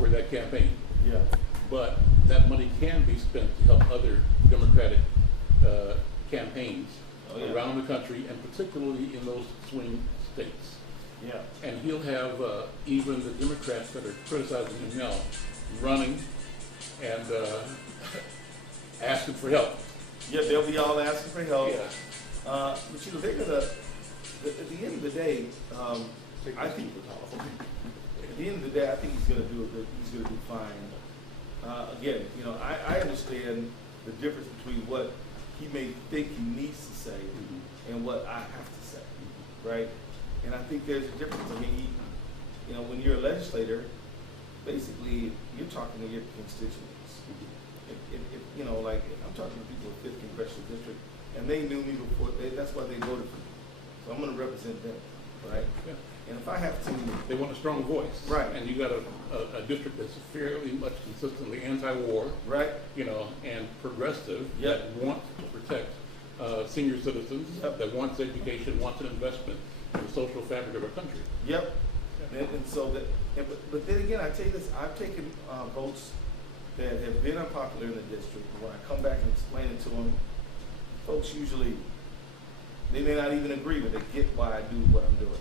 for that campaign. Yeah. But that money can be spent to help other Democratic campaigns around the country, and particularly in those swing states. Yeah. And he'll have even the Democrats that are criticizing him now running and asking for help. Yeah, they'll be all asking for help. Yeah. But you know, they're gonna. At the end of the day, I think. At the end of the day, I think he's gonna do it. He's gonna do fine. Again, you know, I understand the difference between what he may think he needs to say and what I have to say, right? And I think there's a difference. I mean, you know, when you're a legislator, basically you're talking to your constituents. If you know, like I'm talking to people in 5th Congressional District, and they knew me before. That's why they voted for me. So I'm going to represent them, right? Yeah. And if I have to, they want a strong voice, right? And you got a district that's fairly much consistently anti-war, right? You know, and progressive, yep, that wants to protect senior citizens, yep, that wants education, wants an investment in the social fabric of our country. Yep. And so that, but then again, I tell you this: I've taken votes that have been unpopular in the district. When I come back and explain it to them, folks usually, they may not even agree, but they get why I do what I'm doing.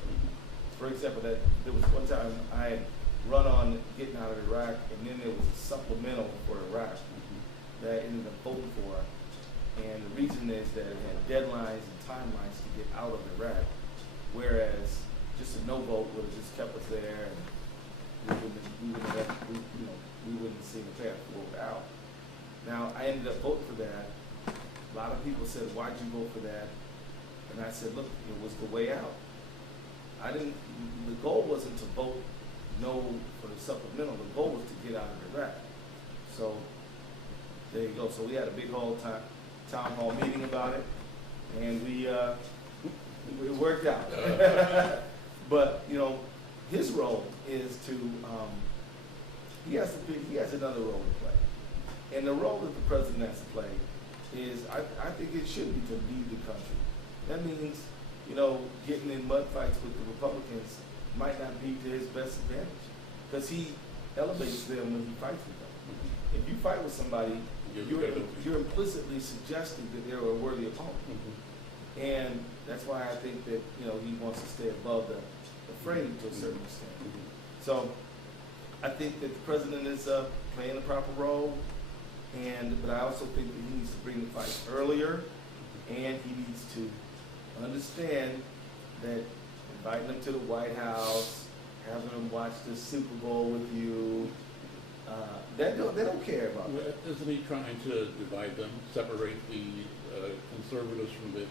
For example, that there was one time I had run on getting out of Iraq, and then there was a supplemental for Iraq that I ended up voting for. And the reason is that it had deadlines and timelines to get out of Iraq, whereas just a no vote would have just kept us there, and we wouldn't have seen the path forward out. Now, I ended up voting for that. A lot of people said, "Why'd you vote for that?" And I said, "Look, it was the way out." The goal wasn't to vote no for the supplemental. The goal was to get out of Iraq. So there you go. So we had a big town hall meeting about it, and it worked out. But you know, his role is to he has another role to play, and the role that the president has to play is I think it should be to lead the country. That means, you know, getting in mud fights with the Republicans might not be to his best advantage, because he elevates them when he fights with them. If you fight with somebody, you're implicitly suggesting that they're a worthy opponent. And that's why I think that, you know, he wants to stay above the frame to a certain extent. So I think that the president is playing the proper role, but I also think that he needs to bring the fight earlier, and he needs to understand that inviting them to the White House, having them watch the Super Bowl with you, they don't care about that. Isn't he trying to divide them, separate the conservatives from the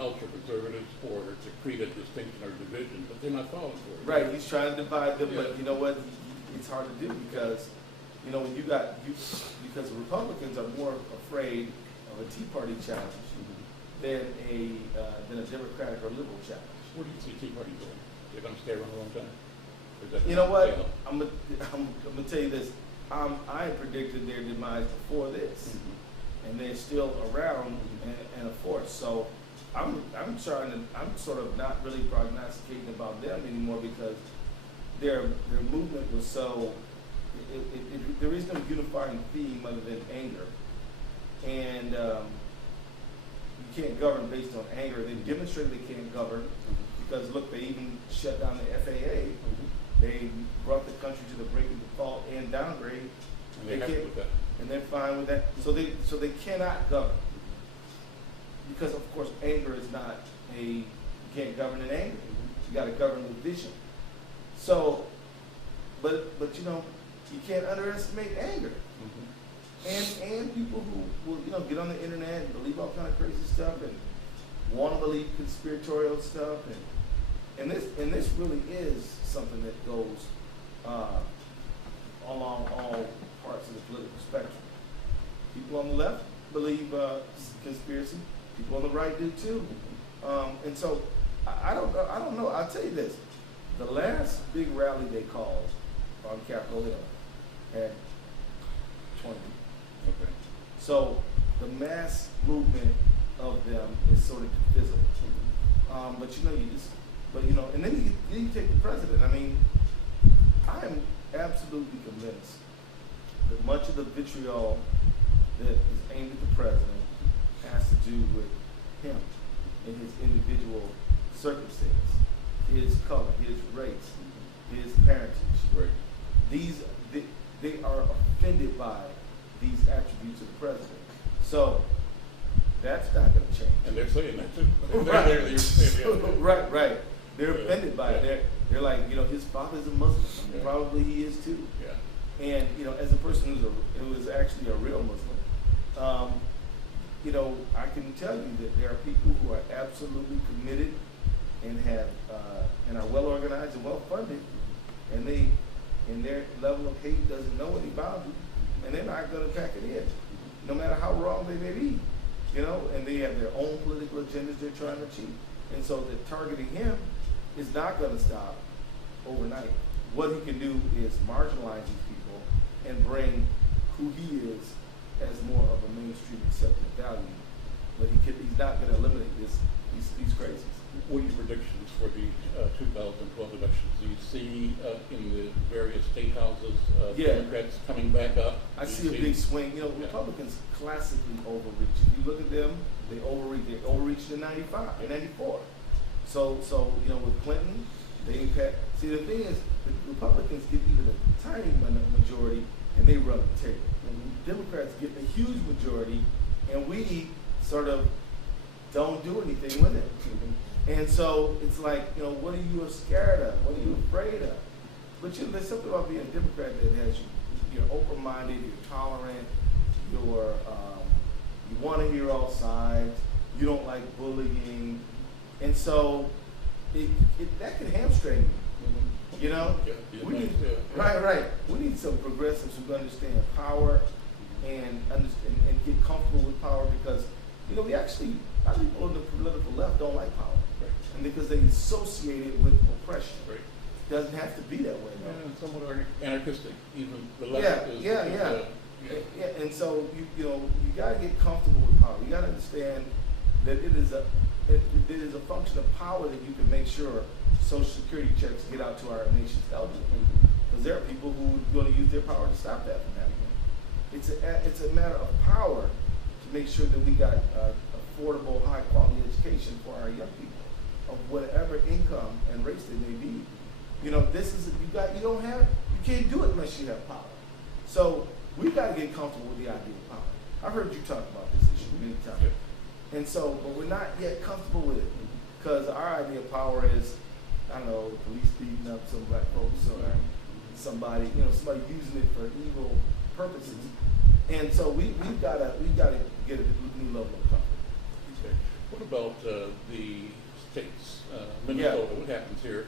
ultra-conservatives, or to create a distinction or division? But they're not falling for it. Right, he's trying to divide them, but you know what? It's hard to do, because you know, when because Republicans are more afraid of a Tea Party challenge than a Democratic or liberal challenge. What do you see Tea Party doing? They're going to stay around a long time? You know what? I'm gonna tell you this. I predicted their demise before this, and they're still around and a force. So I'm sort of not really prognosticating about them anymore, because their movement was so. There is no unifying theme other than anger, and you can't govern based on anger. They demonstrated they can't govern because look, they even shut down the FAA. They brought the country to the brink of default and downgrade. And they're happy with that. And they're fine with that. So they cannot govern, because of course anger is not you can't govern in anger. You got to govern with vision. So, but you know, you can't underestimate anger. And people who will get on the internet and believe all kind of crazy stuff and want to believe conspiratorial stuff, and this really is something that goes along all parts of the political spectrum. People on the left believe conspiracy. People on the right do too. And so I don't know. I'll tell you this: the last big rally they called on Capitol Hill had 20 people. Okay. So the mass movement of them is sort of fizzled. But and then you take the president. I mean, absolutely convinced that much of the vitriol that is aimed at the president has to do with him and his individual circumstance, his color, his race, his parentage. Right. They are offended by these attributes of the president. So that's not going to change. And they're saying that too. Right. Right. They're offended by it. Yeah. They're like, his father's a Muslim. Yeah. Probably he is too. Yeah. And as a person who is actually a real Muslim, I can tell you that there are people who are absolutely committed and have and are well organized and well funded, and their level of hate doesn't know any boundary, and they're not going to pack it in, no matter how wrong they may be, and they have their own political agendas they're trying to achieve, and so that targeting him is not going to stop overnight. What he can do is marginalize these people and bring who he is as more of a mainstream accepted value, but he's not going to eliminate these crazies. What are your predictions for the 2012 elections? Do you see in the various state houses Democrats coming back up? I see a big swing. Republicans classically overreach. If you look at them, they overreached in 95, in 94. So with Clinton, they impact. See, the thing is, the Republicans get even a tiny majority, and they run the table. Democrats get a huge majority, and we sort of don't do anything with it. And so it's like, what are you scared of? What are you afraid of? But there's something about being a Democrat that has you're open-minded, you're tolerant, you want to hear all sides, you don't like bullying, and so that can hamstring you. We need, right. We need some progressives who understand power and get comfortable with power, because we actually, a lot of people on the political left don't like power, and because they associate it with oppression. Right. It doesn't have to be that way. And somewhat anarchistic, even the left is. Yeah. And so you got to get comfortable with power. You got to understand that it is a function of power that you can make sure Social Security checks get out to our nation's elderly. Because there are people who are going to use their power to stop that from happening. It's a matter of power to make sure that we got affordable, high quality education for our young people of whatever income and race they may be. You can't do it unless you have power. So we've got to get comfortable with the idea of power. I've heard you talk about this issue many times. And so, but we're not yet comfortable with it, because our idea of power is, I don't know, police beating up some black folks or somebody using it for evil purposes. And so we've got to get a new level of comfort. Okay. What about the states? Minnesota, what happens here?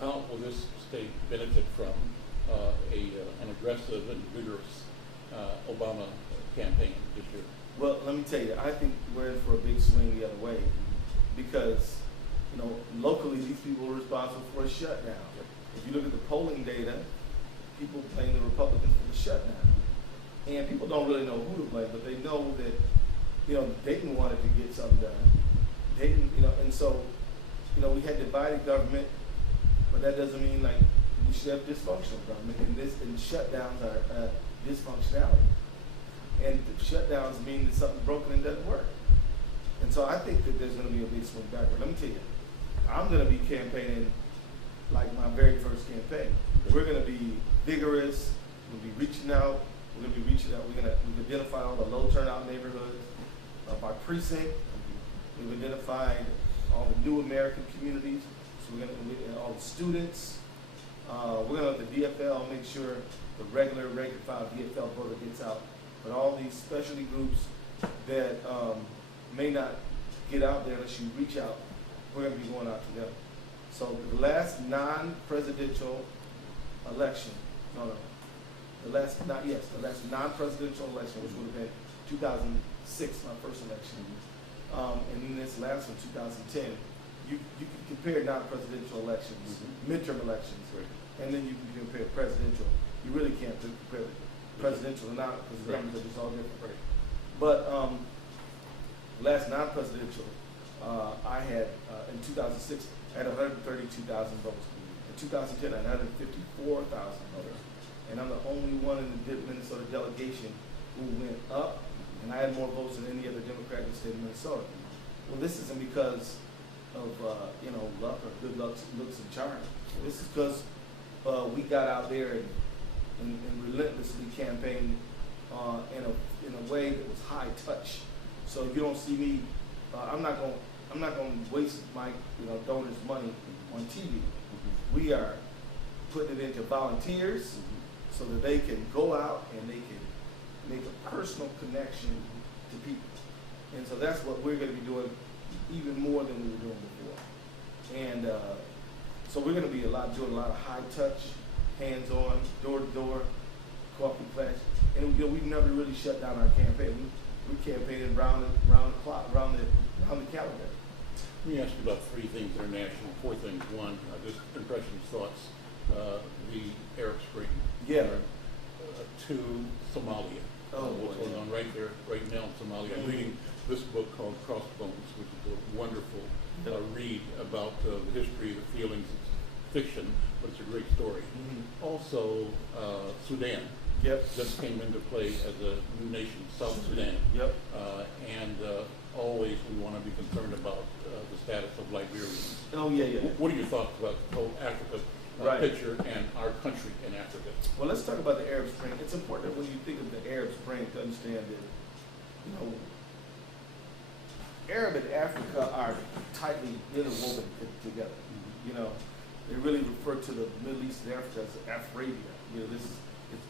How will this state benefit from an aggressive and vigorous Obama campaign this year? Well, let me tell you, I think we're in for a big swing the other way, because locally these people are responsible for a shutdown. If you look at the polling data, people blame the Republicans for the shutdown, and people don't really know who to blame, but they know that Dayton wanted to get something done. Dayton, and so we had divided government, but that doesn't mean like we should have dysfunctional government. And shutdowns are dysfunctionality. And shutdowns mean that something's broken and doesn't work. And so I think that there's going to be a big swing backward. Let me tell you, I'm going to be campaigning like my very first campaign. We're going to be vigorous. We'll be reaching out. We're going to identify all the low turnout neighborhoods of our precinct. We've identified all the new American communities. So we're going to all the students. We're going to let the DFL make sure the regular file DFL voter gets out. But all these specialty groups that may not get out there unless you reach out, we're going to be going out to them. So the last non-presidential election, the last non-presidential election, which would have been 2006, my first election, and then this last one, 2010, you can compare non-presidential elections, midterm elections, and then you can compare presidential. You really can't compare presidential or not, because the numbers are just all different. But last non-presidential, I had in 2006, I had 132,000 votes. In 2010, I had 154,000 votes, and I'm the only one in the Minnesota delegation who went up, and I had more votes than any other Democrat in the state of Minnesota. Well, this isn't because of luck or good luck, looks and charm. This is because we got out there and relentlessly campaigned in a way that was high touch. So you don't see me. I'm not going to waste my donors' money on TV. We are putting it into volunteers so that they can go out and they can make a personal connection to people. And so that's what we're going to be doing even more than we were doing before. And so we're going to be doing a lot of high touch, hands-on, door-to-door, coffee pledge. And we've never really shut down our campaign. We campaigned round the clock, round the calendar. Let me ask you about three things international, four things. One, just impressions, thoughts, the Arab Spring. Yeah. Two, Somalia. What's going on right there, right now in Somalia. I'm reading this book called Crossbones, which is a wonderful read about the history, the feelings. It's fiction, but it's a great story. Also, Sudan. Just came into play as a new nation, South Sudan. And always we want to be concerned about the status of Liberians. What are your thoughts about the whole Africa picture and our country in Africa? Well, let's talk about the Arab Spring. It's important when you think of the Arab Spring to understand that, Arab and Africa are tightly interwoven together. They really refer to the Middle East and Africa as Afrabia.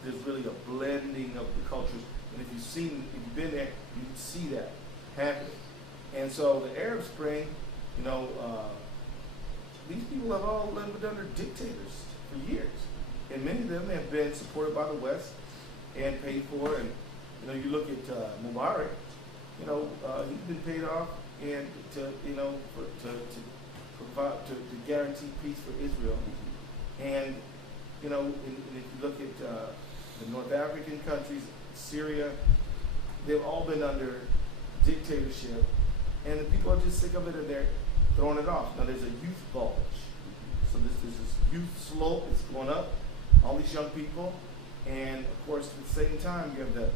There's really a blending of the cultures. And if you've been there, you see that happening. And so the Arab Spring, these people have all lived under dictators for years. And many of them have been supported by the West and paid for. And, you look at Mubarak, he's been paid off and to provide, to guarantee peace for Israel. And, and if you look at the North African countries, Syria, they've all been under dictatorship, and the people are just sick of it and they're throwing it off. Now there's a youth bulge. So there's this youth slope, it's going up, all these young people, and of course at the same time you have the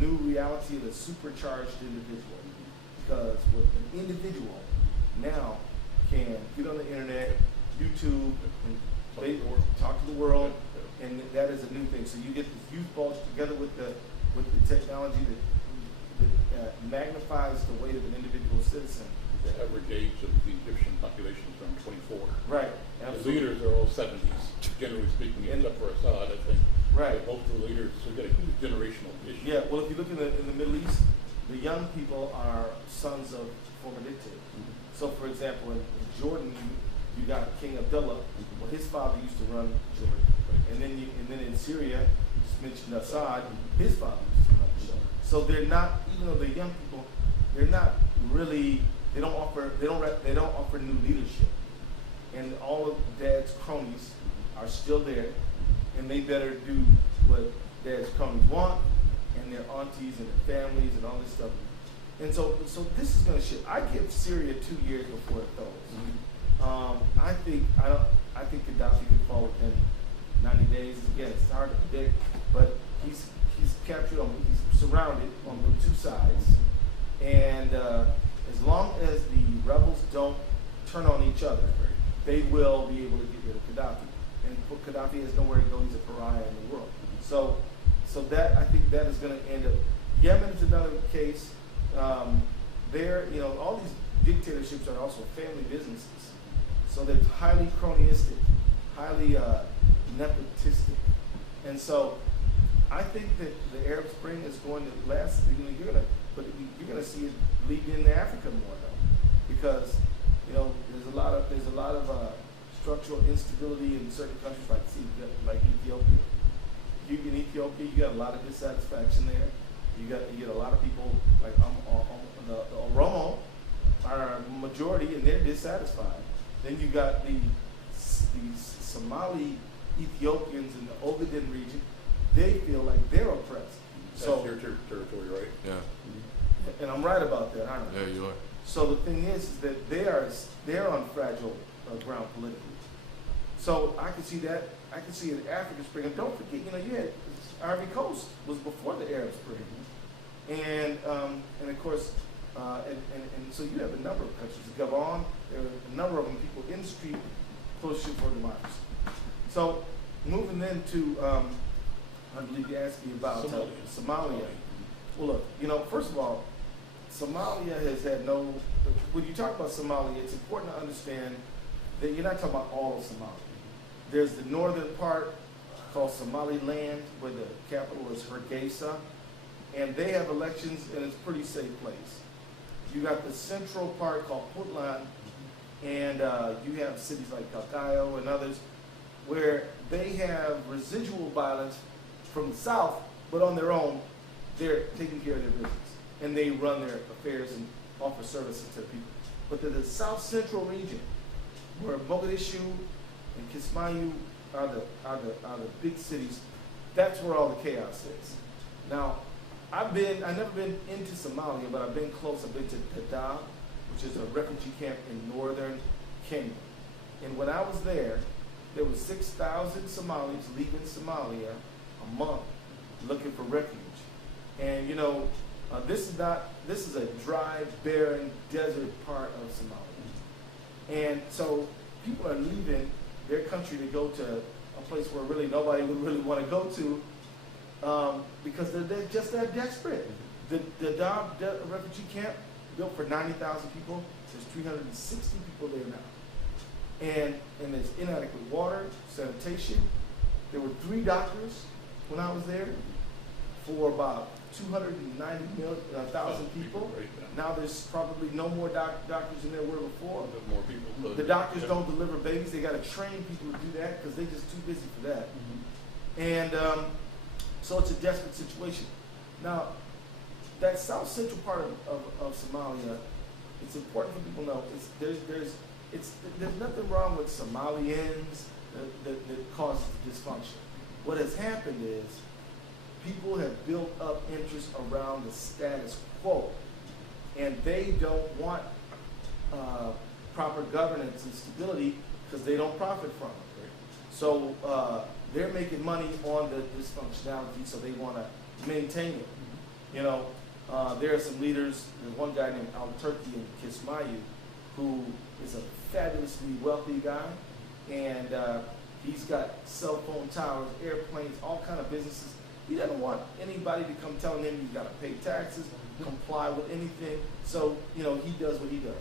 new reality of the supercharged individual. Because with an individual now can get on the internet, YouTube, and they talk to the world, and that is a new thing. So you get this youth bulge together with the technology that magnifies the weight of an individual citizen. The average age of the Egyptian population is around 24. Right. Absolutely. The leaders are all 70s, generally speaking, except for Assad, I think. Right. Both the leaders, so you get a huge generational issue. Yeah. Well, if you look in the Middle East, the young people are sons of former dictators. So, for example, in Jordan, you got King Abdullah. Well, his father used to run Jordan, and then in Syria, you just mentioned Assad. His father used to run Jordan. So they're not, even though they're young people, they're not really. They don't offer new leadership, and all of Dad's cronies are still there, and they better do what Dad's cronies want, and their aunties and their families and all this stuff. And so this is going to shift. I give Syria 2 years before it goes. I think Gaddafi could fall within 90 days. Again, it's hard to predict, but he's captured he's surrounded on the two sides, and as long as the rebels don't turn on each other, they will be able to get rid of Gaddafi. And Gaddafi has nowhere to go. He's a pariah in the world. So that, I think that is going to end up. Yemen is another case. All these dictatorships are also family businesses. So they're highly cronyistic, highly nepotistic. And so I think that the Arab Spring is going to last. You're going to see it bleed into Africa more, though, because there's a lot of structural instability in certain countries like Ethiopia. In Ethiopia, you got a lot of dissatisfaction there. You get a lot of people like the Oromo are a majority and they're dissatisfied. Then you got the Somali Ethiopians in the Ogaden region. They feel like they're oppressed. That's your territory, right? Yeah. And I'm right about that, aren't I? Yeah, you are. So the thing is that they're on fragile ground politically. So I can see that. I can see an African Spring. And don't forget, you had Ivory Coast was before the Arab Spring, and of course, and so you have a number of countries. Gabon, there are a number of them. People in the street pushing for democracy. So moving into, I believe you asked me about Somalia. Well, look, first of all, Somalia has had no. When you talk about Somalia, it's important to understand that you're not talking about all of Somalia. There's the northern part called Somaliland, where the capital is Hargeisa, and they have elections, and it's a pretty safe place. You got the central part called Puntland, and you have cities like Galkayo and others, where they have residual violence from the south, but on their own, they're taking care of their business, and they run their affairs and offer services to the people. But the south central region, where Mogadishu and Kismayu are the big cities, that's where all the chaos is. Now, I've never been into Somalia, but I've been close. I've been to Dadaab, which is a refugee camp in northern Kenya. And when I was there were 6,000 Somalis leaving Somalia a month looking for refuge. And this is a dry, barren, desert part of Somalia. And so people are leaving their country to go to a place where really nobody would really want to go to, because they're just that desperate. The Dadaab refugee camp, built for 90,000 people, there's 360 people there now. And there's inadequate water, sanitation. There were 3 doctors when I was there for about 290,000 people. Now there's probably no more doctors than there were before. More people. The doctors don't deliver babies. They got to train people to do that because they're just too busy for that. And so it's a desperate situation. Now, that south central part of Somalia, it's important for people to know there's nothing wrong with Somalians that causes dysfunction. What has happened is people have built up interest around the status quo, and they don't want proper governance and stability because they don't profit from it. So they're making money on the dysfunctionality, so they want to maintain it. There are some leaders. There's one guy named Al-Turki in Kismayu who is a fabulously wealthy guy, and he's got cell phone towers, airplanes, all kind of businesses. He doesn't want anybody to come telling him you got to pay taxes, comply with anything. So, he does what he does.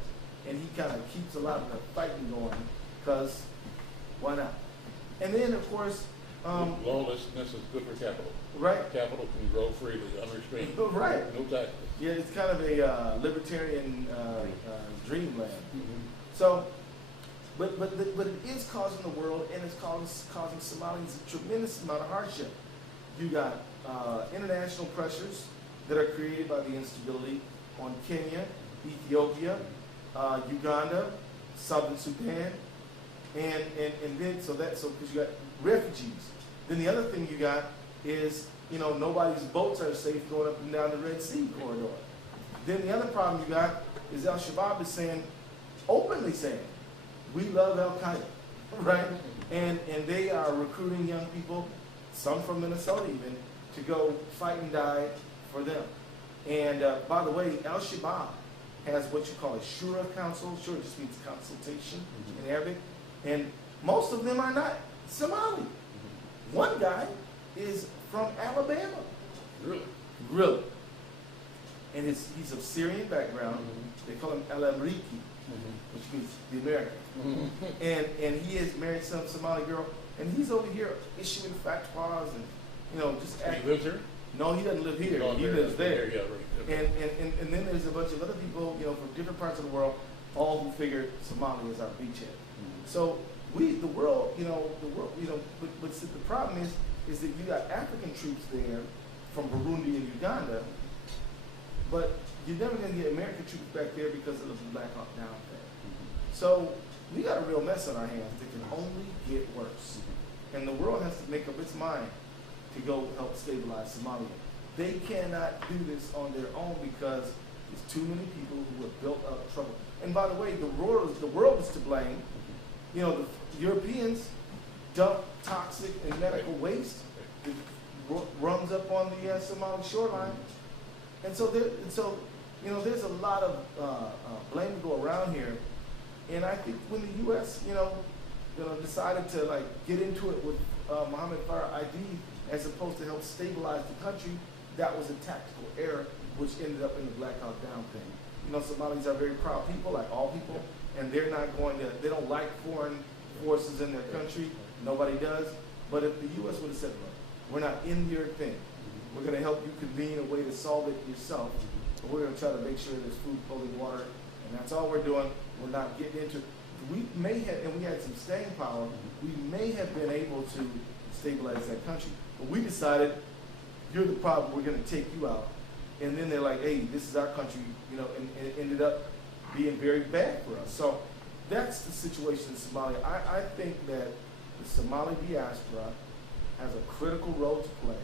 And he kind of keeps a lot of the fighting going because why not? And then, of course... lawlessness is good for capital. Right. Capital can grow freely, unrestrained. Right. No taxes. Yeah, it's kind of a libertarian dreamland. So, but it is causing the world, and it's causing Somalians a tremendous amount of hardship. You got international pressures that are created by the instability on Kenya, Ethiopia, Uganda, Southern Sudan, and then because you got refugees. Then the other thing you got is nobody's boats are safe going up and down the Red Sea corridor. Then the other problem you got is Al-Shabaab is openly saying, we love Al-Qaeda, right? And they are recruiting young people, some from Minnesota even, to go fight and die for them. And by the way, Al-Shabaab has what you call a Shura Council. Shura just means consultation in Arabic. And most of them are not Somali. One guy is from Alabama. Really? Really. And he's of Syrian background. They call him Al-Amriki, which means the American. And he is married to some Somali girl. And he's over here issuing fatwas and, just acting. He lives here? No, he doesn't live here. He lives there. Yeah, right. Okay. And then there's a bunch of other people, from different parts of the world, all who figured Somalia is our beachhead. So the world, but see, the problem is that you got African troops there from Burundi and Uganda, but you're never going to get American troops back there because of the Black Hawk Down thing. So we got a real mess on our hands that can only get worse. And the world has to make up its mind to go help stabilize Somalia. They cannot do this on their own because there's too many people who have built up trouble. And by the way, the world is to blame. The Europeans dump toxic and medical waste that runs up on the Somali shoreline. And so, there's a lot of blame to go around here. And I think when the U.S., decided to like get into it with Mohammed Farah ID as opposed to help stabilize the country, that was a tactical error, which ended up in the Black Hawk Down thing. Somalis are very proud people, like all people, and they don't like foreign forces in their country. Nobody does. But if the U.S. would have said, look, we're not in your thing. We're going to help you convene a way to solve it yourself. But we're going to try to make sure there's food, clothing, water, and that's all we're doing. We're not getting into it. We may have, and we had some staying power, we may have been able to stabilize that country. But we decided, you're the problem, we're going to take you out. And then they're like, hey, this is our country, and it ended up being very bad for us. So that's the situation in Somalia. I think that the Somali diaspora has a critical role to play.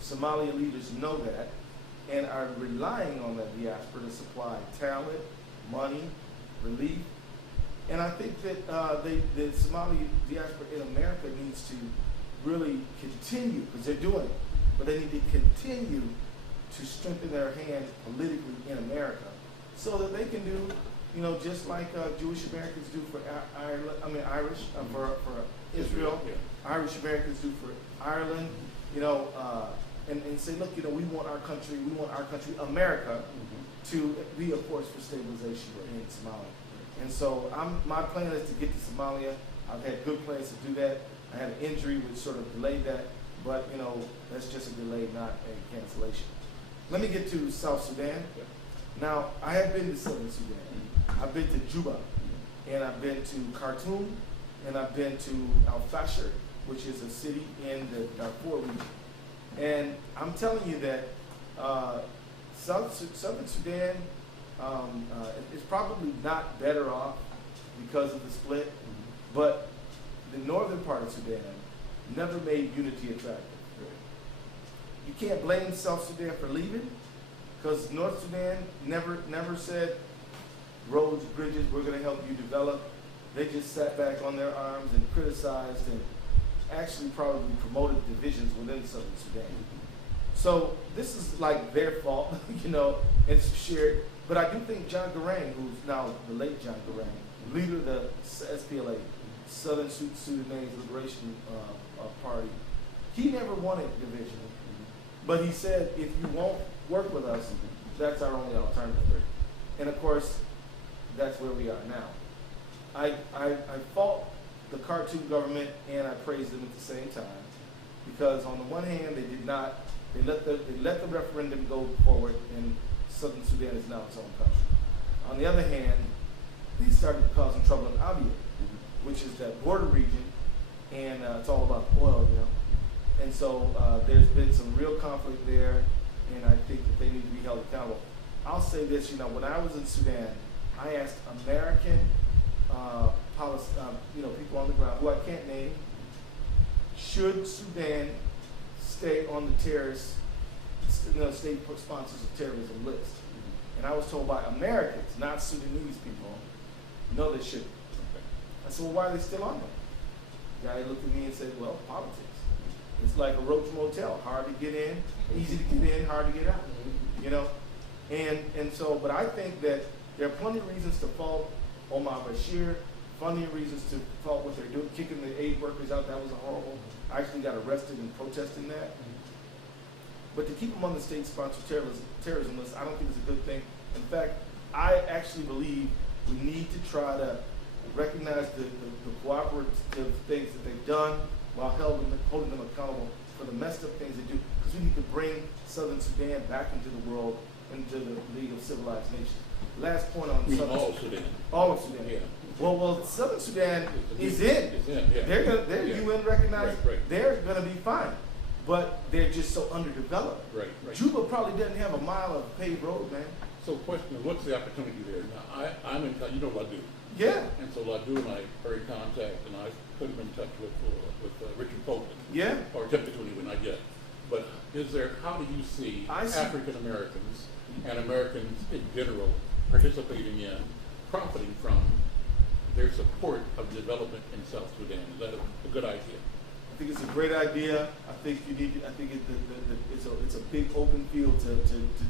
Somalia leaders know that and are relying on that diaspora to supply talent, money, relief. And I think that the Somali diaspora in America needs to really continue, because they're doing it, but they need to continue to strengthen their hand politically in America so that they can do, just like Jewish Americans do for Irish, for Israel, Irish Americans do for Ireland, and say, look, we want our country, America, to be a force for stabilization in Somalia. And so my plan is to get to Somalia. I've had good plans to do that. I had an injury which sort of delayed that, but that's just a delay, not a cancellation. Let me get to South Sudan. Now, I have been to Southern Sudan. I've been to Juba, and I've been to Khartoum, and I've been to Al Fashir, which is a city in the Darfur region. And I'm telling you that Southern Sudan is probably not better off because of the split, but the northern part of Sudan never made unity attractive. You can't blame South Sudan for leaving, because North Sudan never said, roads, bridges, we're going to help you develop. They just sat back on their arms and criticized and actually probably promoted divisions within Southern Sudan. So this is like their fault, it's shared. But I do think John Garang, who's now the late John Garang, leader of the SPLA, Southern Sudanese Liberation Party, he never wanted division. But he said, if you won't work with us, that's our only alternative. And of course, that's where we are now. I fault the Khartoum government and I praise them at the same time, because on the one hand, they let the referendum go forward, and Southern Sudan is now its own country. On the other hand, they started causing trouble in Abyei, which is that border region, and it's all about oil, And so there's been some real conflict there, and I think that they need to be held accountable. I'll say this, when I was in Sudan, I asked American people on the ground, who I can't name, should Sudan stay on the terrorist, state sponsors of terrorism list? And I was told by Americans, not Sudanese people, no, they shouldn't. I said, well, why are they still on there? The guy looked at me and said, well, politics. It's like a roach motel, hard to get in, easy to get in, hard to get out, And so, but I think that there are plenty of reasons to fault Omar Bashir, plenty of reasons to fault what they're doing, kicking the aid workers out. That was horrible. I actually got arrested in protesting that. But to keep them on the state-sponsored terrorism list, I don't think it's a good thing. In fact, I actually believe we need to try to recognize the cooperative things that they've done while holding them accountable for the messed up things they do. Because we need to bring Southern Sudan back into the world, into the League of Civilized Nations. Last point on Southern Sudan. All of Sudan. Yeah. Well, Southern Sudan is in. Yeah. They're UN recognized. Right. They're going to be fine. But they're just so underdeveloped. Right. Juba probably doesn't have a mile of paved road, man. So question is, what's the opportunity there? Now, I'm in, Ladue. Yeah. And so Ladue and I are in contact, and I put him in touch with Richard Poland. Yeah. Or attempted to even, I guess. But how do you see African Americans and Americans in general participating in, profiting from their support of development in South Sudan. Is that a good idea? I think it's a great idea. I think you need. I think it's a big open field to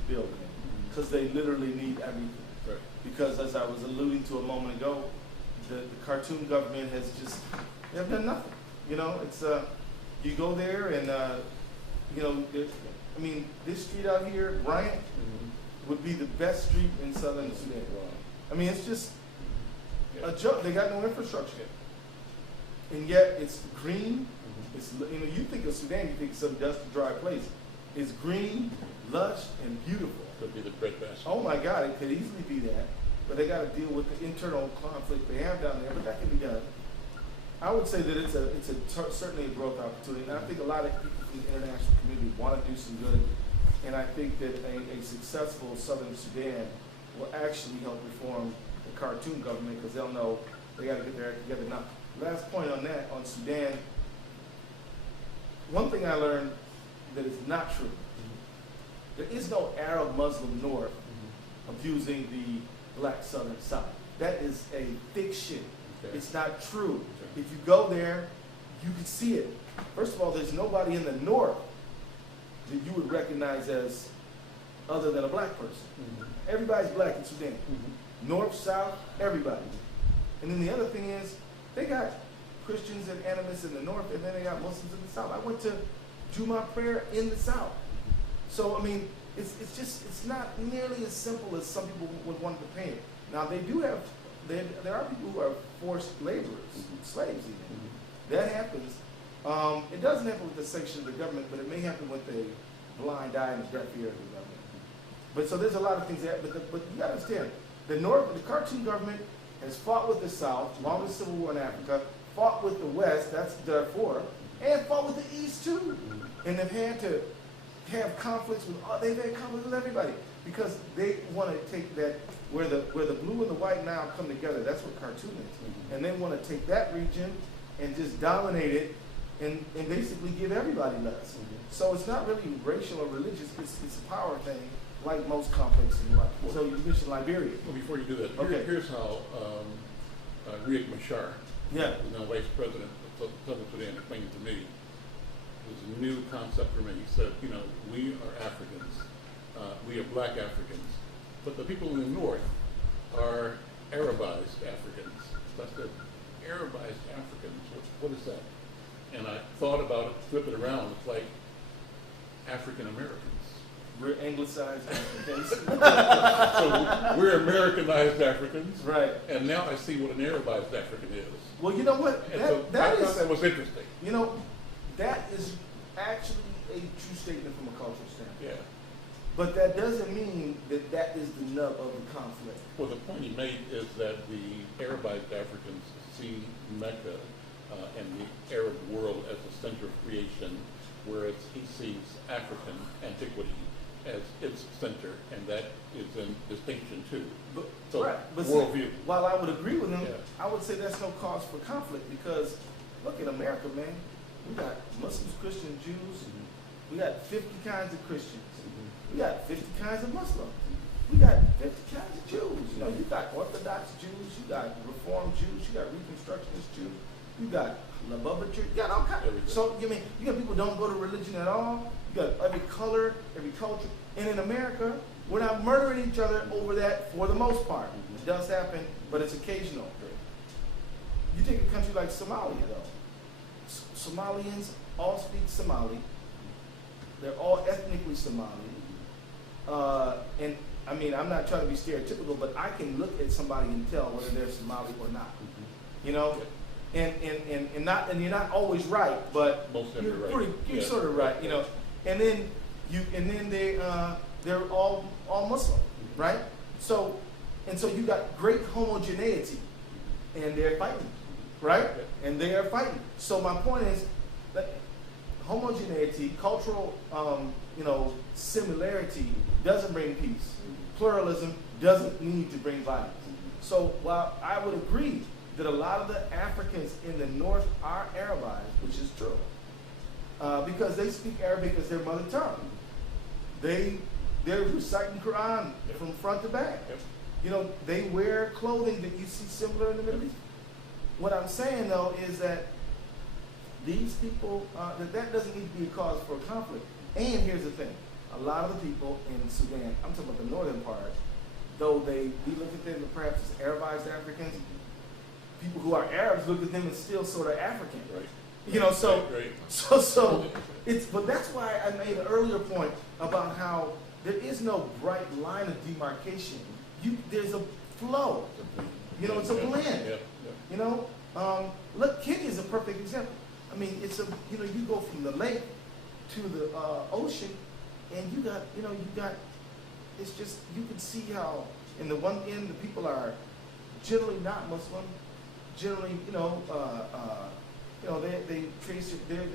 build in, because they literally need everything. Right. Because as I was alluding to a moment ago, the Khartoum government has just, they have done nothing. You know, it's you go there and you know, I mean, this street out here, Bryant, would be the best street in southern Sudan. I mean, it's just a joke. They got no infrastructure, and yet it's green. It's, you know, you think of Sudan, you think of some dusty, dry place. It's green, lush, and beautiful. Could be the breadbasket. Oh my God, it could easily be that, but they got to deal with the internal conflict they have down there. But that can be done. I would say that it's certainly a growth opportunity, and I think a lot of people from the international community want to do some good. And I think that a successful Southern Sudan will actually help reform the Khartoum government, because they'll know they got to get their act together. Now, last point on that, on Sudan. One thing I learned that is not true. There is no Arab Muslim North abusing the black Southern South. That is a fiction. Okay. It's not true. Okay. If you go there, you can see it. First of all, there's nobody in the North that you would recognize as other than a black person. Everybody's black in Sudan. North, South, everybody. And then the other thing is, they got Christians and animists in the North, and then they got Muslims in the South. I went to Jumu'ah prayer in the South. So, I mean, it's not nearly as simple as some people would want to paint it. Now, they do have, there are people who are forced laborers, slaves even. That happens. It doesn't happen with the sanction of the government, but it may happen with a blind eye and a deaf ear of the government. But so there's a lot of things that, but you got to understand, the Khartoum government has fought with the South, longest civil war in Africa, fought with the West, that's Darfur, and fought with the East too. And they've had to have conflicts with, they've had conflicts with everybody, because they want to take that, where the blue and the white now come together, that's what Khartoum is. And they want to take that region and just dominate it and basically give everybody less. So it's not really racial or religious, it's a power thing, like most conflicts in life. So you mentioned Liberia. Well, before you do that, okay. Here's how Riek Machar, yeah, who's now Vice President of Southern Sudan, explained to me. It was a new concept for me. He said, you know, we are Africans, we are black Africans, but the people in the North are Arabized Africans. That's the Arabized Africans. What is that? And I thought about it, flip it around. It's like African Americans. We're anglicized Africans. So we're Americanized Africans. Right. And now I see what an Arabized African is. Well, you know what? I thought that was interesting. You know, that is actually a true statement from a cultural standpoint. Yeah. But that doesn't mean that that is the nub of the conflict. Well, the point he made is that the Arabized Africans see Mecca and the Arab world as the center of creation, whereas he sees African antiquity as its center, and that is in distinction too. But, so, right. But worldview. While I would agree with him, I would say that's no cause for conflict, because look at America, man. We got Muslims, Christians, Jews. We got 50 kinds of Christians. We got 50 kinds of Muslims. We got 50 kinds of Jews. You know, you got Orthodox Jews, you got Reformed Jews, you got Reconstructionist Jews, you got Labubba Church, you got all kinds. So you mean you got people who don't go to religion at all. You got every color, every culture. And in America, we're not murdering each other over that for the most part. It does happen, but it's occasional. You take a country like Somalia, though. Somalians all speak Somali. They're all ethnically Somali. And I mean, I'm not trying to be stereotypical, but I can look at somebody and tell whether they're Somali or not. You know, and you're not always right, but you're sort of right. You know, and then they're all Muslim, right? So you got great homogeneity, and they're fighting, right? And they are fighting. So my point is that homogeneity, cultural, similarity doesn't bring peace. Pluralism doesn't need to bring violence. So while I would agree that a lot of the Africans in the North are Arabized, which is true, because they speak Arabic as their mother tongue. They're reciting Quran from front to back. You know, they wear clothing that you see similar in the Middle East. what I'm saying though is that these people, that doesn't need to be a cause for conflict. And here's the thing, a lot of the people in Sudan, I'm talking about the northern part, though we look at them perhaps as Arabized Africans, people who are Arabs look at them as still sort of African. Right. You know, so, right. so it's, but that's why I made an earlier point about how there is no bright line of demarcation. There's a flow. You know, it's a blend. Yeah, yeah. You know, look, Kenya is a perfect example. I mean, it's a, you know, you go from the lake to the ocean, and you got, it's just, you can see how in the one end the people are generally not Muslim, generally, they trace it, they're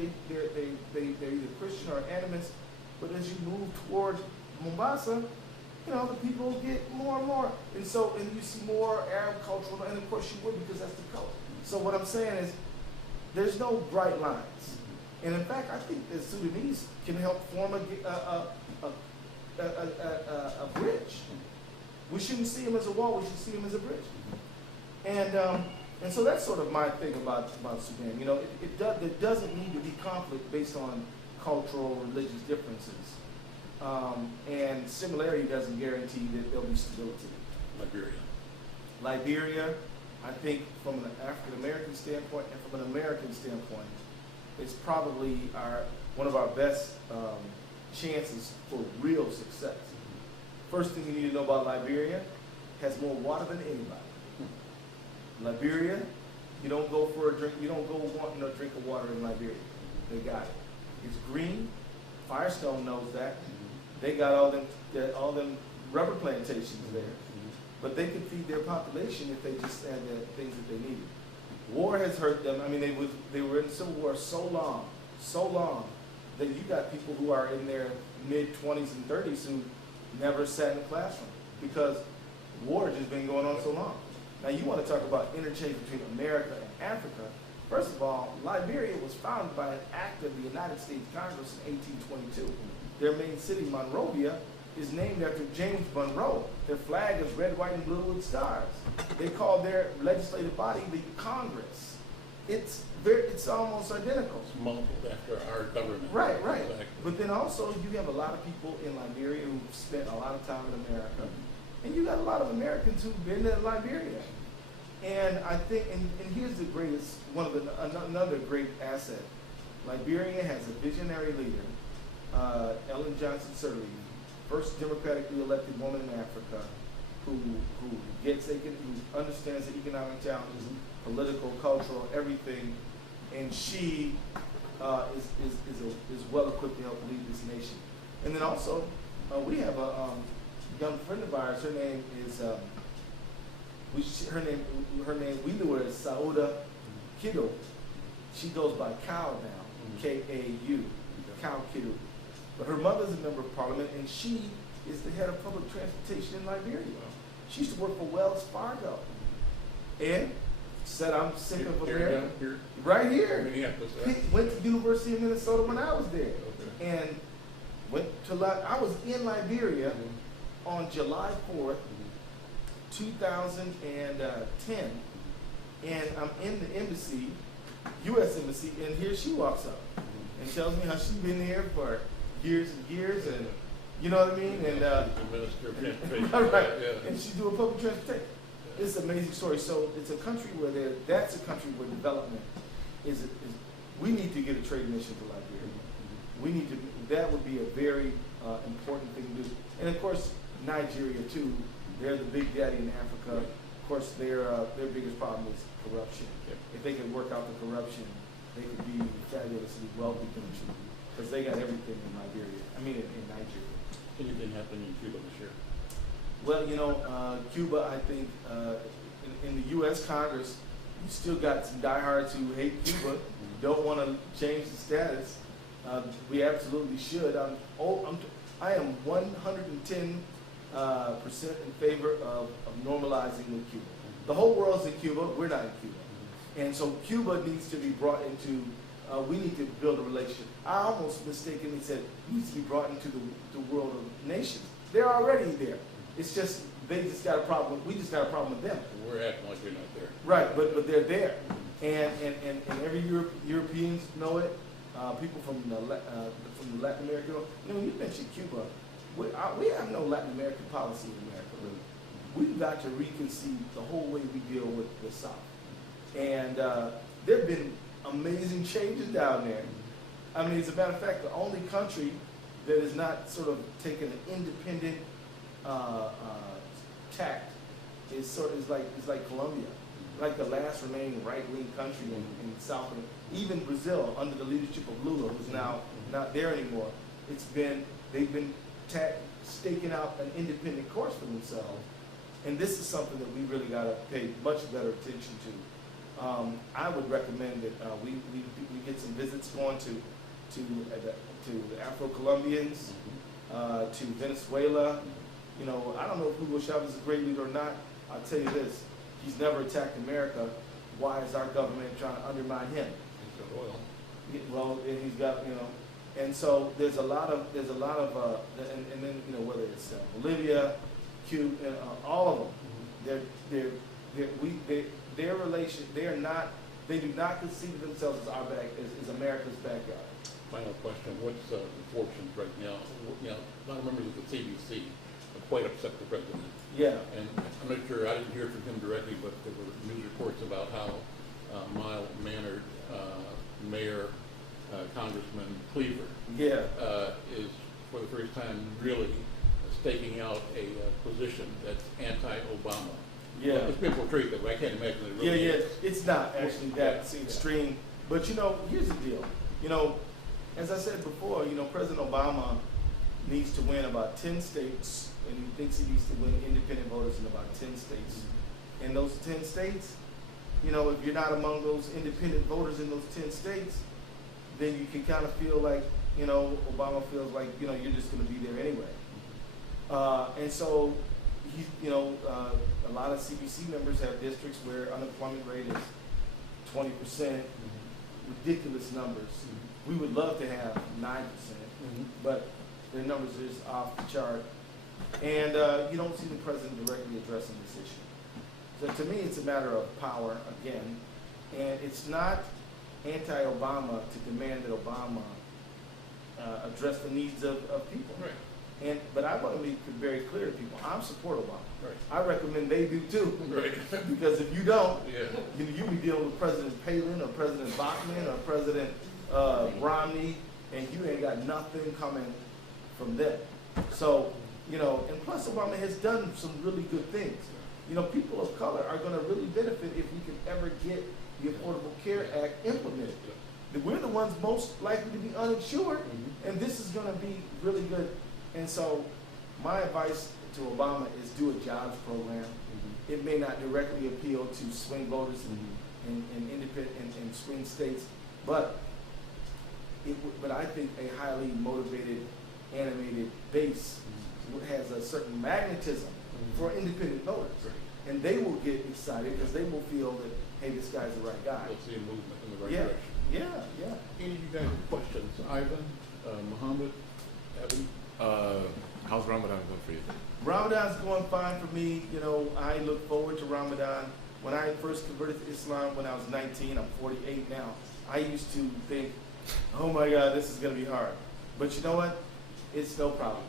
either Christian or animist, but as you move toward Mombasa, you know, the people get more and more, and you see more Arab cultural, and of course you would, because that's the color. So what I'm saying is, there's no bright lines, and in fact, I think the Sudanese can help form a bridge. We shouldn't see them as a wall; we should see them as a bridge. And so that's sort of my thing about Sudan. You know, there doesn't need to be conflict based on cultural, religious differences. And similarity doesn't guarantee that there'll be stability. Liberia, I think from an African American standpoint and from an American standpoint, it's probably one of our best chances for real success. First thing you need to know about Liberia, has more water than anybody. Liberia, you don't go for a drink, you don't go wanting a drink of water in Liberia. They got it. It's green. Firestone knows that. They got all them rubber plantations there. But they could feed their population if they just had the things that they needed. War has hurt them. I mean, they were in civil war so long that you got people who are in their mid-20s and 30s who never sat in a classroom because war has just been going on so long. Now, you want to talk about interchange between America and Africa. First of all, Liberia was founded by an act of the United States Congress in 1822. Their main city, Monrovia, is named after James Monroe. Their flag is red, white, and blue with stars. They call their legislative body the Congress. It's almost identical. It's modeled after our government. Right. Exactly. But then also you have a lot of people in Liberia who've spent a lot of time in America. And you got a lot of Americans who've been to Liberia. And I think, and here's the greatest, another great asset. Liberia has a visionary leader, Ellen Johnson Sirleaf, first democratically elected woman in Africa, who understands the economic challenges, political, cultural, everything, and she is well equipped to help lead this nation. And then also, we have a young friend of ours. Her name is we knew her as Sauda Kido. She goes by Cow now, K-A-U, Cow Kido. But her mother's a member of parliament, and she is the head of public transportation in Liberia. She used to work for Wells Fargo. And said, I'm sick of America. Here. Right here. Minneapolis. Went to the University of Minnesota when I was there. Okay. And I was in Liberia on July 4th, 2010. And I'm in the embassy, U.S. Embassy, and here she walks up and tells me how she's been there for years and years, and you know what I mean? And Minister of Transportation. right. Yeah. And she's doing public transportation. It's an amazing story. So it's a country where that's a country where development is we need to get a trade mission to Liberia. We need to, that would be a very important thing to do. And of course, Nigeria too, they're the big daddy in Africa. Of course, their biggest problem is corruption. If they could work out the corruption, they could be a fabulously wealthy country because they got everything in Nigeria. In Nigeria. Anything happened in Cuba this year? Well, Cuba, I think, in the U.S. Congress, you still got some diehards who hate Cuba, don't want to change the status. We absolutely should. I am 110% in favor of normalizing with Cuba. The whole world's in Cuba. We're not in Cuba. And so Cuba needs to be brought into, we need to build a relationship. I almost mistakenly said, needs to be brought into the world of nations. They're already there. It's just they just got a problem. We just got a problem with them. We're acting like we're not there. Right, but they're there, and every Europeans know it. People from Latin America. You know, when you mentioned Cuba, we have no Latin American policy in America, really. We've got to reconceive the whole way we deal with the South. And there have been amazing changes down there. I mean, as a matter of fact, the only country that has not sort of taken an independent tact is like Colombia, like the last remaining right-wing country in South. Even Brazil, under the leadership of Lula, who's now not there anymore. They've been staking out an independent course for themselves, and this is something that we really got to pay much better attention to. I would recommend that we get some visits going to the Afro-Colombians, to Venezuela. You know, I don't know if Hugo Chavez is a great leader or not. I'll tell you this: he's never attacked America. Why is our government trying to undermine him? He's got oil. Well, and he's got, you know, and so there's a lot of, and then, you know, whether it's Bolivia, Cuba, all of them, they do not conceive themselves as as America's backyard. Final question: what's the fortunes right now? You know, a lot of members of the CBC are quite upset with the president. Yeah. And I'm not sure, I didn't hear from him directly, but there were news reports about how mild-mannered Mayor Congressman Cleaver is, for the first time, really staking out a position that's anti-Obama. Yeah. Well, it's been portrayed that way. I can't imagine it really is. It's not actually that extreme. But, you know, here's the deal. You know, as I said before, you know, President Obama needs to win about 10 states, and he thinks he needs to win independent voters in about 10 states. In those 10 states, you know, if you're not among those independent voters in those 10 states, then you can kind of feel like, you know, Obama feels like, you know, you're just going to be there anyway. And so, you know, a lot of CBC members have districts where unemployment rate is 20%, ridiculous numbers. We would love to have 9%, but their numbers are just off the chart. And you don't see the president directly addressing this issue. So to me, it's a matter of power, again, and it's not anti-Obama to demand that Obama address the needs of people. Right. But I want to make it very clear to people, I support Obama. Right. I recommend they do too. Right. Because if you don't, Yeah. you'll be dealing with President Palin or President Bachmann or President Romney, and you ain't got nothing coming from them. So, you know, and plus Obama has done some really good things. You know, people of color are going to really benefit if we can ever get the Affordable Care Act implemented. We're the ones most likely to be uninsured, and this is going to be really good. And so my advice to Obama is do a jobs program. It may not directly appeal to swing voters in independent and swing states, but I think a highly motivated, animated base has a certain magnetism for independent voters. And they will get excited because they will feel that, hey, this guy's the right guy. You'll see a movement in the right direction. Yeah. Any of you guys have questions? Ivan, Muhammad, Evan? How's Ramadan going for you? Ramadan's going fine for me. You know, I look forward to Ramadan. When I first converted to Islam when I was 19, I'm 48 now, I used to think, oh my God, this is going to be hard. But you know what? It's no problem.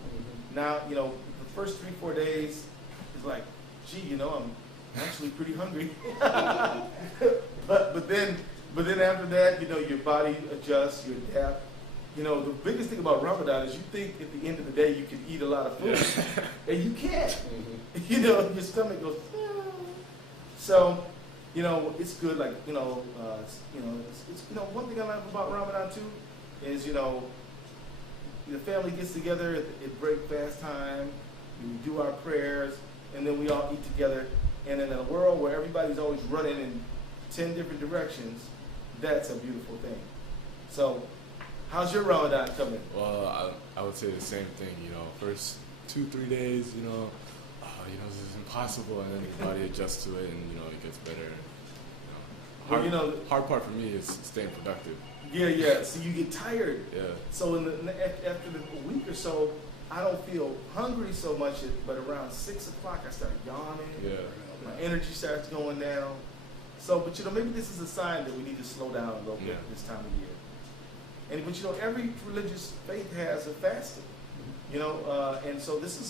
Now, you know, the first 3-4 days is like, gee, you know, I'm actually pretty hungry. but then after that, you know, your body adjusts, you adapt. You know, the biggest thing about Ramadan is you think at the end of the day you can eat a lot of food, and you can't. You know, your stomach goes. So, you know, it's good. Like, it's one thing I like about Ramadan too is, you know, the family gets together at break fast time. We do our prayers, and then we all eat together. And in a world where everybody's always running in 10 different directions, that's a beautiful thing. So, how's your Ramadan coming? Well, I would say the same thing. You know, first 2-3 days, you know, this is impossible, and then your body adjusts to it, and you know, it gets better. Hard part for me is staying productive. Yeah. So you get tired. Yeah. So after a week or so, I don't feel hungry so much, but around 6 o'clock I start yawning. Yeah. My energy starts going down. So, but maybe this is a sign that we need to slow down a little bit this time of year. And but every religious faith has a fasting. And so this is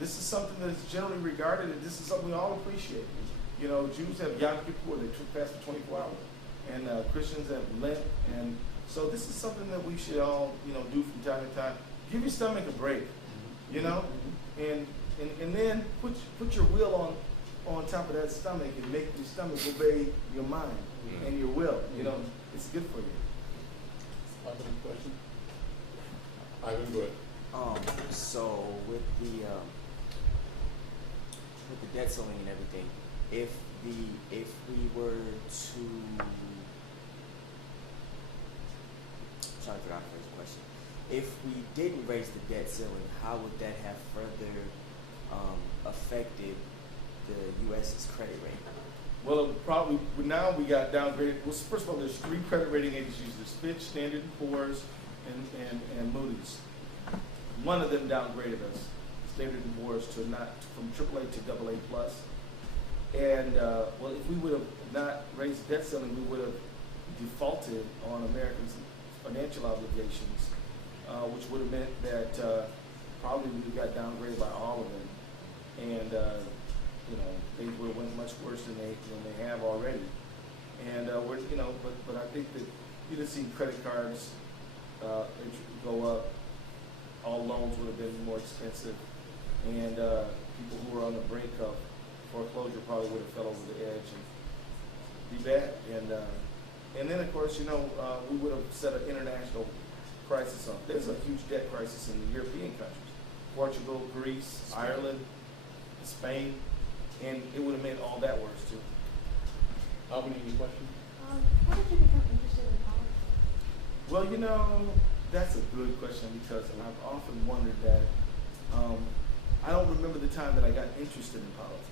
something that's generally regarded, and this is something we all appreciate. Jews have Yom Kippur, they fast for 24 hours, and Christians have Lent, and so this is something that we should all do from time to time. Give your stomach a break, and then put your will on top of that stomach and make your stomach obey your mind and your will. It's good for you. Any question? Ivan, go ahead. So with the debt ceiling and everything, if we were to, I'm trying to figure out the first question. If we didn't raise the debt ceiling, how would that have further affected the U.S.'s credit rating? Well, probably now we got downgraded. Well, first of all, there's 3 credit rating agencies: there's Fitch, Standard & Poor's, and Moody's. One of them downgraded us, Standard & Poor's, from AAA to AA plus. And well, if we would have not raised the debt ceiling, we would have defaulted on Americans' financial obligations, which would have meant that probably we got downgraded by all of them, and things would have went much worse than they have already. And but I think that you'd have seen credit cards go up. All loans would have been more expensive, and people who were on the brink of foreclosure probably would have fell over the edge and be bad. And then of course we would have set an international crisis on. There's a huge debt crisis in the European countries: Portugal, Greece, Ireland, Spain, and it would have made all that worse too. Albany, any questions? How did you become interested in politics? Well, that's a good question, because I've often wondered that. I don't remember the time that I got interested in politics.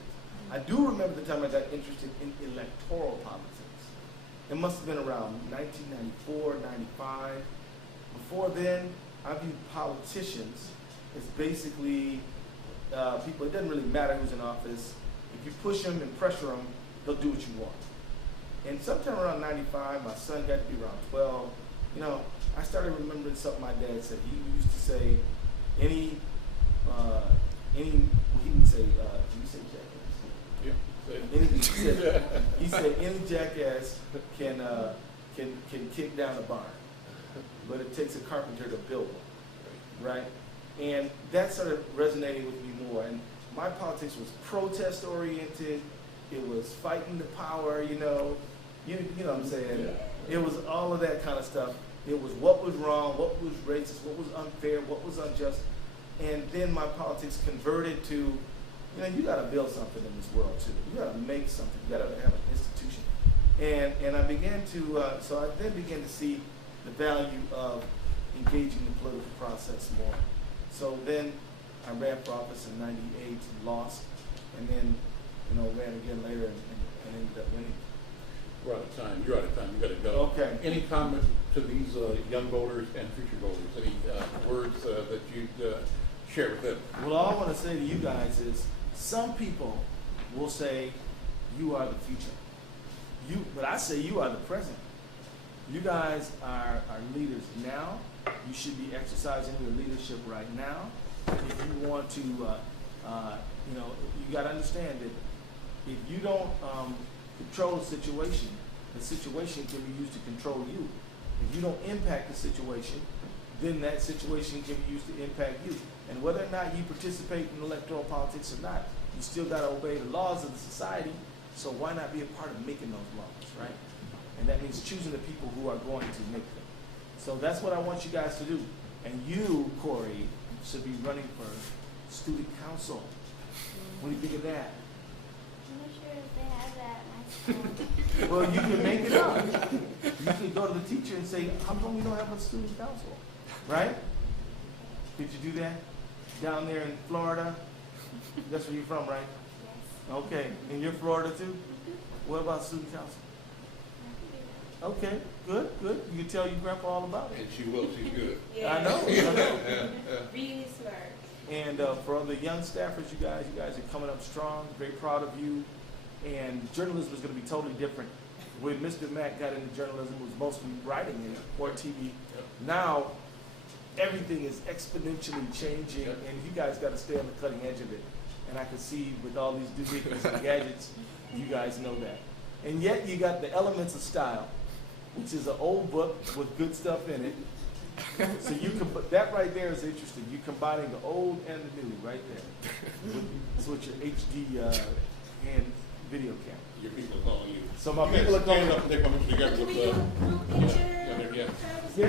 I do remember the time I got interested in electoral politics. It must have been around 1994, 95. Before then, I viewed politicians as basically people. It doesn't really matter who's in office. If you push them and pressure them, they'll do what you want. And sometime around 95, my son got to be around 12. I started remembering something my dad said. He used to say, he would say, do you say jackass? Yeah. He said any jackass can kick down a barn, but it takes a carpenter to build one, right? And that started resonating with me more. And my politics was protest oriented. It was fighting the power, you know what I'm saying? Yeah. It was all of that kind of stuff. It was what was wrong, what was racist, what was unfair, what was unjust. And then my politics converted to, you got to build something in this world too. You got to make something. You got to have an institution. And I began to, so I then began to see the value of engaging the political process more. So then I ran for office in '98 and lost, and then ran again later and ended up winning. We're out of time. You're out of time. You got to go. Okay. Any comment to these young voters and future voters? Any words that you'd share with them? Well, all I want to say to you guys is, some people will say you are the future. But I say you are the present. You guys are leaders now. You should be exercising your leadership right now. If you want to, you got to understand that if you don't control the situation can be used to control you. If you don't impact the situation, then that situation can be used to impact you. And whether or not you participate in electoral politics or not, you still got to obey the laws of the society. So why not be a part of making those laws, right? And that means choosing the people who are going to make them. So that's what I want you guys to do. And you, Corey, should be running for student council. What do you think of that? I'm not sure if they have that in my school. Well, you can make it up. You can go to the teacher and say, how come we don't have a student council? Right? Did you do that? Down there in Florida? That's where you're from, right? Yes. Okay. And you're Florida too? What about student council? Okay, good. You can tell your grandpa all about it. And she will. She's good. I know. Really smart. And for other young staffers, you guys are coming up strong. Very proud of you. And journalism is going to be totally different. When Mr. Mack got into journalism, it was mostly writing and or TV. Now, everything is exponentially changing, and you guys got to stay on the cutting edge of it. And I can see with all these doohickeys and gadgets, you guys know that. And yet you got the Elements of Style, which is an old book with good stuff in it. So you can, that right there is interesting. You're combining the old and the new right there. It's with your HD hand video camera. Your people are calling you. So my people are calling up. They're coming together Can with we do a group picture? yeah. Travis? Yeah.